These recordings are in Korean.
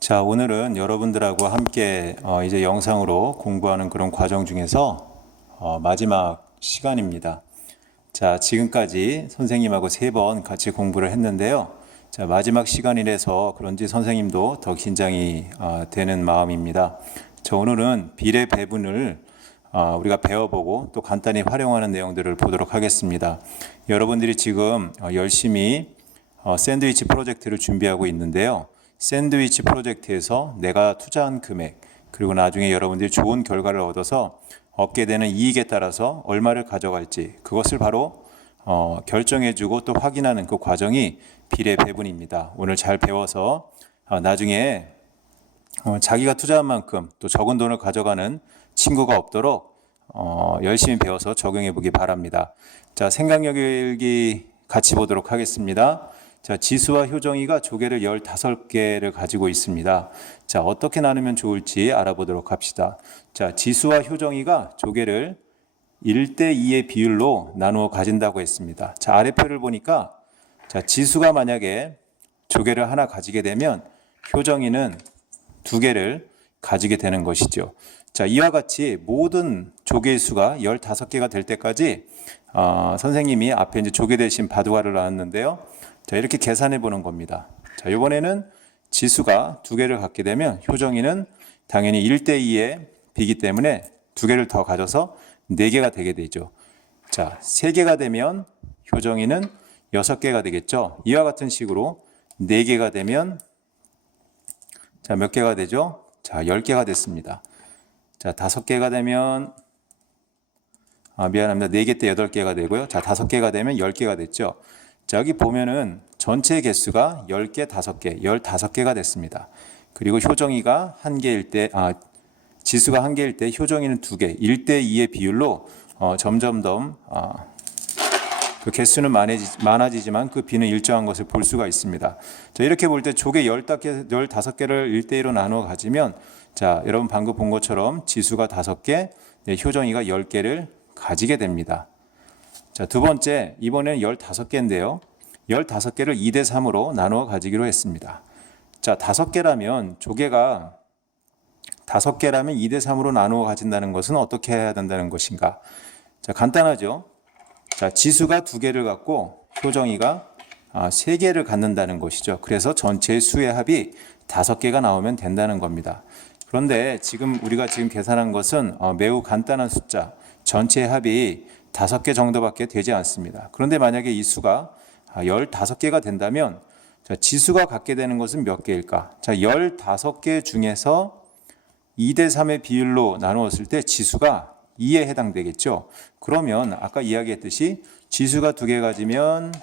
자, 오늘은 여러분들하고 함께 이제 영상으로 공부하는 그런 과정 중에서 마지막 시간입니다. 자, 지금까지 선생님하고 3번 같이 공부를 했는데요. 자, 마지막 시간이라서 그런지 선생님도 더 긴장이 되는 마음입니다. 자, 오늘은 비례 배분을 우리가 배워보고 또 간단히 활용하는 내용들을 보도록 하겠습니다. 여러분들이 지금 열심히 샌드위치 프로젝트를 준비하고 있는데요. 샌드위치 프로젝트에서 내가 투자한 금액, 그리고 나중에 여러분들이 좋은 결과를 얻어서 얻게 되는 이익에 따라서 얼마를 가져갈지, 그것을 바로 결정해주고 또 확인하는 그 과정이 비례 배분입니다. 오늘 잘 배워서 나중에 자기가 투자한 만큼 또 적은 돈을 가져가는 친구가 없도록 열심히 배워서 적용해 보기 바랍니다. 자, 생각력 일기 같이 보도록 하겠습니다. 자, 지수와 효정이가 조개를 15개를 가지고 있습니다. 자, 어떻게 나누면 좋을지 알아보도록 합시다. 자, 지수와 효정이가 조개를 1대2의 비율로 나누어 가진다고 했습니다. 자, 아래표를 보니까 자, 지수가 만약에 조개를 하나 가지게 되면 효정이는 2개를 가지게 되는 것이죠. 자, 이와 같이 모든 조개의 수가 15개가 될 때까지 선생님이 앞에 이제 조개 대신 바둑알을 나눴는데요. 자, 이렇게 계산해 보는 겁니다. 자, 이번에는 지수가 2개를 갖게 되면 효정이는 당연히 1대2의 비기 때문에 2개를 더 가져서 4개가 되게 되죠. 자, 3개가 되면 효정이는 6개가 되겠죠. 이와 같은 식으로 4개가 되면 자, 몇 개가 되죠? 자, 10개가 됐습니다. 자, 5개가 되면 미안합니다. 4개 때 8개가 되고요. 자, 5개가 되면 10개가 됐죠. 자, 여기 보면은 전체 개수가 10개, 5개, 15개가 됐습니다. 그리고 효정이가 1개일 때, 지수가 1개일 때 효정이는 2개, 1대2의 비율로 점점 더 그 개수는 많아지지만 그 비는 일정한 것을 볼 수가 있습니다. 자, 이렇게 볼 때 조개 15개를 1대1로 나누어 가지면 자, 여러분 방금 본 것처럼 지수가 5개, 효정이가 10개를 가지게 됩니다. 자, 두 번째, 이번에는 15개인데요. 15개를 2대3으로 나누어 가지기로 했습니다. 자, 5개라면 조개가 5개라면 2대3으로 나누어 가진다는 것은 어떻게 해야 된다는 것인가? 자, 간단하죠. 자, 지수가 2개를 갖고 효정이가 3개를 갖는다는 것이죠. 그래서 전체 수의 합이 5개가 나오면 된다는 겁니다. 그런데 우리가 지금 계산한 것은 매우 간단한 숫자, 전체 합이 5개 정도밖에 되지 않습니다. 그런데 만약에 이 수가 15개가 된다면 자, 지수가 갖게 되는 것은 몇 개일까? 자, 15개 중에서 2대3의 비율로 나누었을 때 지수가 2에 해당되겠죠. 그러면 아까 이야기했듯이 지수가 2개 가지면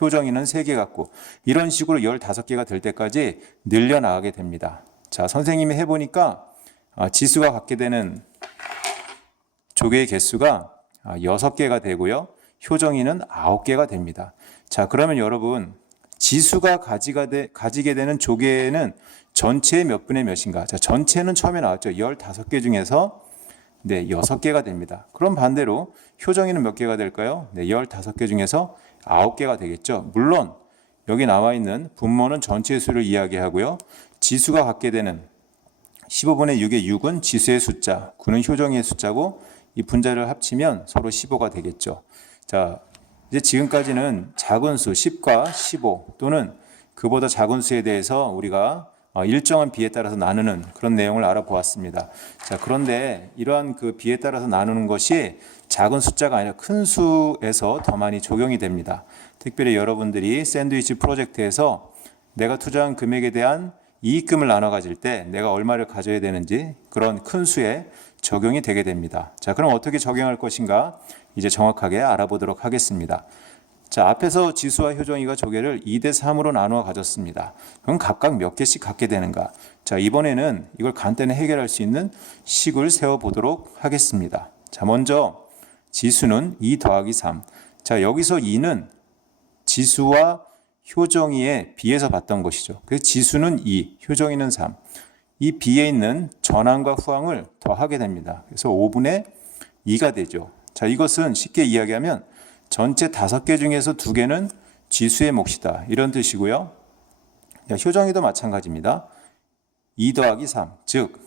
효정이는 3개 갖고 이런 식으로 15개가 될 때까지 늘려나가게 됩니다. 자, 선생님이 해보니까 지수가 갖게 되는 조개의 개수가 6개가 되고요. 효정이는 9개가 됩니다. 자, 그러면 여러분 지수가 가지게 되는 조개는 전체의 몇 분의 몇인가? 자, 전체는 처음에 나왔죠. 15개 중에서 6개가 됩니다. 그럼 반대로 효정이는 몇 개가 될까요? 15개 중에서 9개가 되겠죠. 물론 여기 나와 있는 분모는 전체의 수를 이야기하고요. 지수가 갖게 되는 15분의 6의 6은 지수의 숫자, 9는 효정이의 숫자고 이 분자를 합치면 서로 15가 되겠죠. 자, 이제 지금까지는 작은 수 10과 15 또는 그보다 작은 수에 대해서 우리가 일정한 비에 따라서 나누는 그런 내용을 알아보았습니다. 자, 그런데 이러한 그 비에 따라서 나누는 것이 작은 숫자가 아니라 큰 수에서 더 많이 적용이 됩니다. 특별히 여러분들이 샌드위치 프로젝트에서 내가 투자한 금액에 대한 이익금을 나눠 가질 때 내가 얼마를 가져야 되는지 그런 큰 수에 적용이 되게 됩니다. 자, 그럼 어떻게 적용할 것인가 이제 정확하게 알아보도록 하겠습니다. 자, 앞에서 지수와 효정이가 조개를 2대3으로 나누어 가졌습니다. 그럼 각각 몇 개씩 갖게 되는가? 자, 이번에는 이걸 간단히 해결할 수 있는 식을 세워보도록 하겠습니다. 자, 먼저 지수는 2 더하기 3. 자, 여기서 2는 지수와 효정이의 비에서 봤던 것이죠. 그래서 지수는 2, 효정이는 3. 이 비에 있는 전항과 후항을 더하게 됩니다. 그래서 5분의 2가 되죠. 자, 이것은 쉽게 이야기하면 전체 5개 중에서 2개는 지수의 몫이다. 이런 뜻이고요. 자, 효정이도 마찬가지입니다. 2 더하기 3, 즉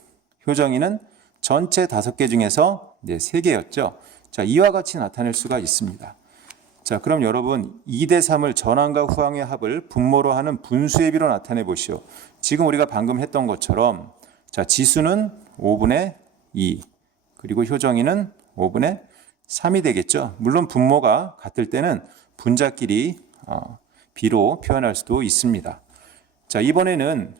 효정이는 전체 5개 중에서 3개였죠. 자, 이와 같이 나타낼 수가 있습니다. 자, 그럼 여러분 2대 3을 전항과 후항의 합을 분모로 하는 분수의 비로 나타내 보시오. 지금 우리가 방금 했던 것처럼 자, 지수는 5분의 2 그리고 효정이는 5분의 3이 되겠죠. 물론 분모가 같을 때는 분자끼리 비로 표현할 수도 있습니다. 자, 이번에는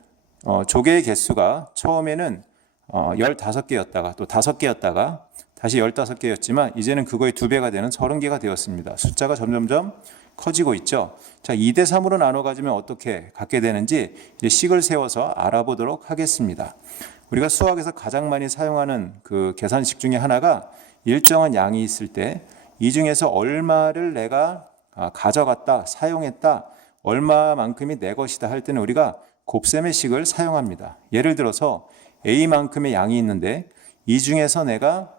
조개의 개수가 처음에는 15개였다가 또 5개였다가 다시 15개였지만 이제는 그거의 2배가 되는 30개가 되었습니다. 숫자가 점점점 커지고 있죠. 자, 2대 3으로 나눠 가지면 어떻게 갖게 되는지 이제 식을 세워서 알아보도록 하겠습니다. 우리가 수학에서 가장 많이 사용하는 그 계산식 중에 하나가 일정한 양이 있을 때 이 중에서 얼마를 내가 가져갔다, 사용했다, 얼마만큼이 내 것이다 할 때는 우리가 곱셈의 식을 사용합니다. 예를 들어서 A만큼의 양이 있는데 이 중에서 내가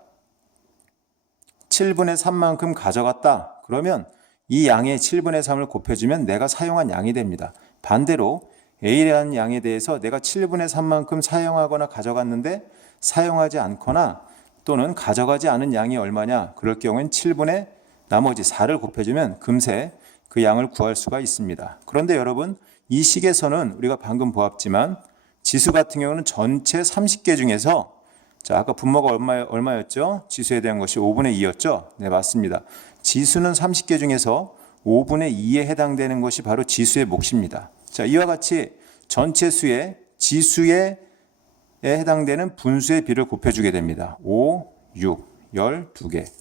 7분의 3만큼 가져갔다. 그러면 이 양의 7분의 3을 곱해주면 내가 사용한 양이 됩니다. 반대로 A라는 양에 대해서 내가 7분의 3만큼 사용하거나 가져갔는데 사용하지 않거나 또는 가져가지 않은 양이 얼마냐? 그럴 경우엔 7분의 나머지 4를 곱해주면 금세 그 양을 구할 수가 있습니다. 그런데 여러분 이 식에서는 우리가 방금 보았지만 지수 같은 경우는 전체 30개 중에서 자, 아까 분모가 얼마였죠? 지수에 대한 것이 5분의 2였죠? 네, 맞습니다. 지수는 30개 중에서 5분의 2에 해당되는 것이 바로 지수의 몫입니다. 자, 이와 같이 전체 수의 지수에 해당되는 분수의 비를 곱해주게 됩니다. 5, 6, 12개. 자,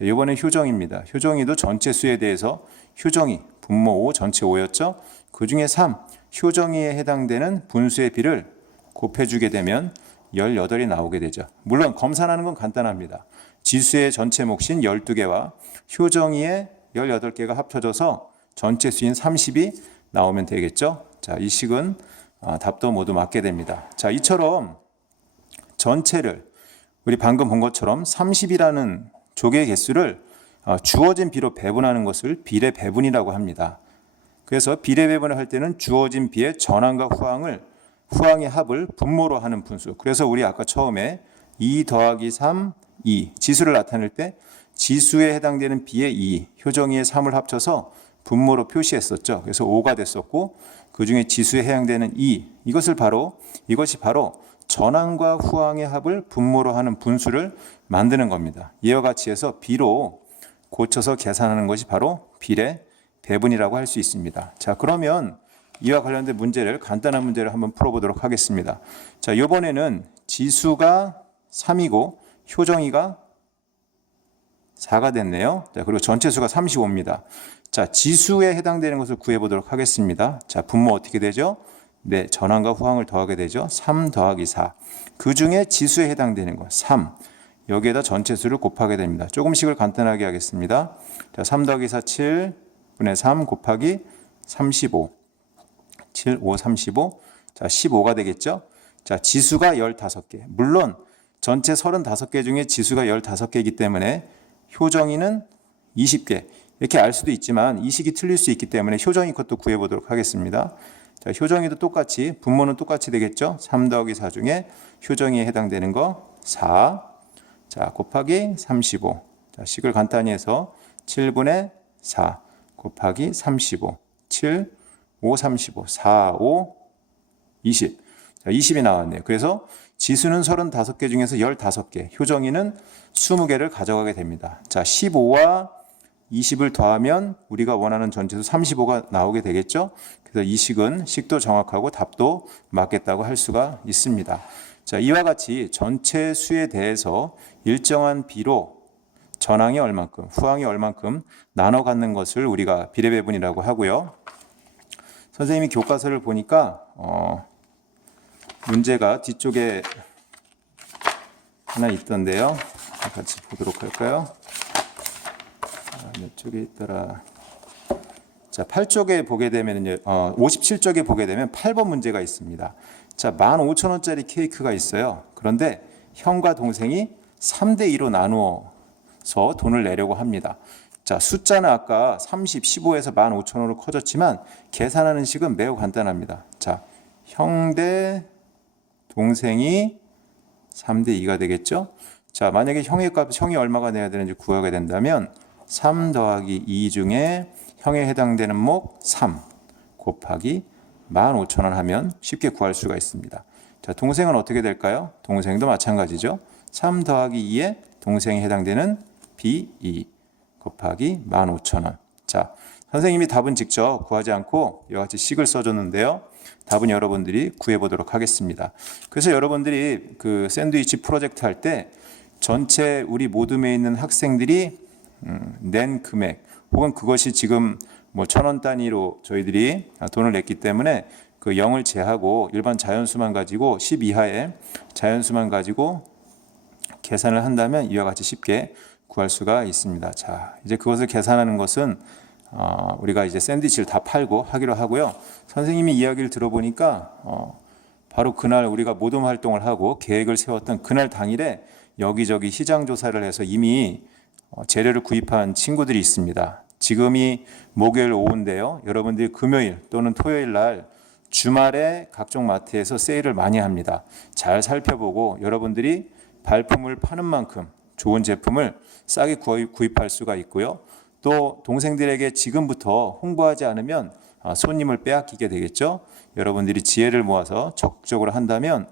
이번엔 효정입니다. 효정이도 전체 수에 대해서 효정이 분모 5, 전체 5였죠? 그 중에 3, 효정이에 해당되는 분수의 비를 곱해주게 되면 18이 나오게 되죠. 물론 검산하는 건 간단합니다. 지수의 전체 몫인 12개와 효정이의 18개가 합쳐져서 전체 수인 30이 나오면 되겠죠. 자, 이 식은 답도 모두 맞게 됩니다. 자, 이처럼 전체를 우리 방금 본 것처럼 30이라는 조개의 개수를 주어진 비로 배분하는 것을 비례 배분이라고 합니다. 그래서 비례 배분을 할 때는 주어진 비의 전항과 후항의 합을 분모로 하는 분수. 그래서 우리 아까 처음에 2 더하기 3, 2 지수를 나타낼 때 지수에 해당되는 비의 2, 효정이의 3을 합쳐서 분모로 표시했었죠. 그래서 5가 됐었고 그 중에 지수에 해당되는 2 이것이 바로 전항과 후항의 합을 분모로 하는 분수를 만드는 겁니다. 이와 같이 해서 비로 고쳐서 계산하는 것이 바로 비례 배분이라고 할 수 있습니다. 자, 그러면 이와 관련된 문제를 간단한 문제를 한번 풀어보도록 하겠습니다. 자, 이번에는 지수가 3이고 효정이가 4가 됐네요. 자, 그리고 전체 수가 35입니다. 자, 지수에 해당되는 것을 구해보도록 하겠습니다. 자, 분모 어떻게 되죠? 네, 전항과 후항을 더하게 되죠. 3 더하기 4. 그 중에 지수에 해당되는 것 3. 여기에다 전체 수를 곱하게 됩니다. 조금씩을 간단하게 하겠습니다. 자, 3 더하기 4 7분의 3 곱하기 35. 7, 5, 35. 자, 15가 되겠죠. 자, 지수가 15개. 물론 전체 35개 중에 지수가 15개이기 때문에 효정이는 20개. 이렇게 알 수도 있지만 이 식이 틀릴 수 있기 때문에 효정이 것도 구해보도록 하겠습니다. 자, 효정이도 똑같이 분모는 똑같이 되겠죠. 3 더하기 4 중에 효정이에 해당되는 거 4. 자, 곱하기 35. 자, 식을 간단히 해서 7분의 4 곱하기 35. 7, 5, 35. 4, 5, 20. 자, 20이 나왔네요. 그래서 지수는 35개 중에서 15개, 효정이는 20개를 가져가게 됩니다. 자, 15와 20을 더하면 우리가 원하는 전체수 35가 나오게 되겠죠. 그래서 이 식은 식도 정확하고 답도 맞겠다고 할 수가 있습니다. 자, 이와 같이 전체 수에 대해서 일정한 비로 전항이 얼만큼, 후항이 얼만큼 나눠 갖는 것을 우리가 비례배분이라고 하고요. 선생님이 교과서를 보니까 문제가 뒤쪽에 하나 있던데요. 같이 보도록 할까요? 몇 쪽에 있더라. 자, 8쪽에 보게 되면요. 57쪽에 보게 되면 8번 문제가 있습니다. 자, 15,000원짜리 케이크가 있어요. 그런데 형과 동생이 3대 2로 나누어서 돈을 내려고 합니다. 자, 숫자는 아까 30, 15에서 15,000원으로 커졌지만 계산하는 식은 매우 간단합니다. 자, 형 대 동생이 3대 2가 되겠죠. 자, 만약에 형이 얼마가 내야 되는지 구하게 된다면 3 더하기 2 중에 형에 해당되는 목 3 곱하기 15,000원 하면 쉽게 구할 수가 있습니다. 자, 동생은 어떻게 될까요? 동생도 마찬가지죠. 3 더하기 2에 동생에 해당되는 B2 곱하기 15,000원. 자, 선생님이 답은 직접 구하지 않고 이와 같이 식을 써줬는데요. 답은 여러분들이 구해보도록 하겠습니다. 그래서 여러분들이 그 샌드위치 프로젝트 할 때 전체 우리 모둠에 있는 학생들이 낸 금액 혹은 그것이 지금 뭐 1,000원 단위로 저희들이 돈을 냈기 때문에 그 0을 제하고 일반 자연수만 가지고 10 이하의 자연수만 가지고 계산을 한다면 이와 같이 쉽게 구할 수가 있습니다. 자, 이제 그것을 계산하는 것은 우리가 이제 샌드위치를 다 팔고 하기로 하고요. 선생님이 이야기를 들어보니까 바로 그날 우리가 모둠 활동을 하고 계획을 세웠던 그날 당일에 여기저기 시장 조사를 해서 이미 재료를 구입한 친구들이 있습니다. 지금이 목요일 오후인데요. 여러분들이 금요일 또는 토요일 날 주말에 각종 마트에서 세일을 많이 합니다. 잘 살펴보고 여러분들이 발품을 파는 만큼 좋은 제품을 싸게 구입할 수가 있고요. 또 동생들에게 지금부터 홍보하지 않으면 손님을 빼앗기게 되겠죠. 여러분들이 지혜를 모아서 적극적으로 한다면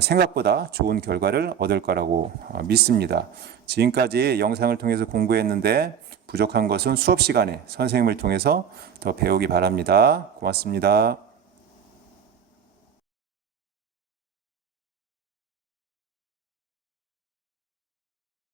생각보다 좋은 결과를 얻을 거라고 믿습니다. 지금까지 영상을 통해서 공부했는데 부족한 것은 수업 시간에 선생님을 통해서 더 배우기 바랍니다. 고맙습니다.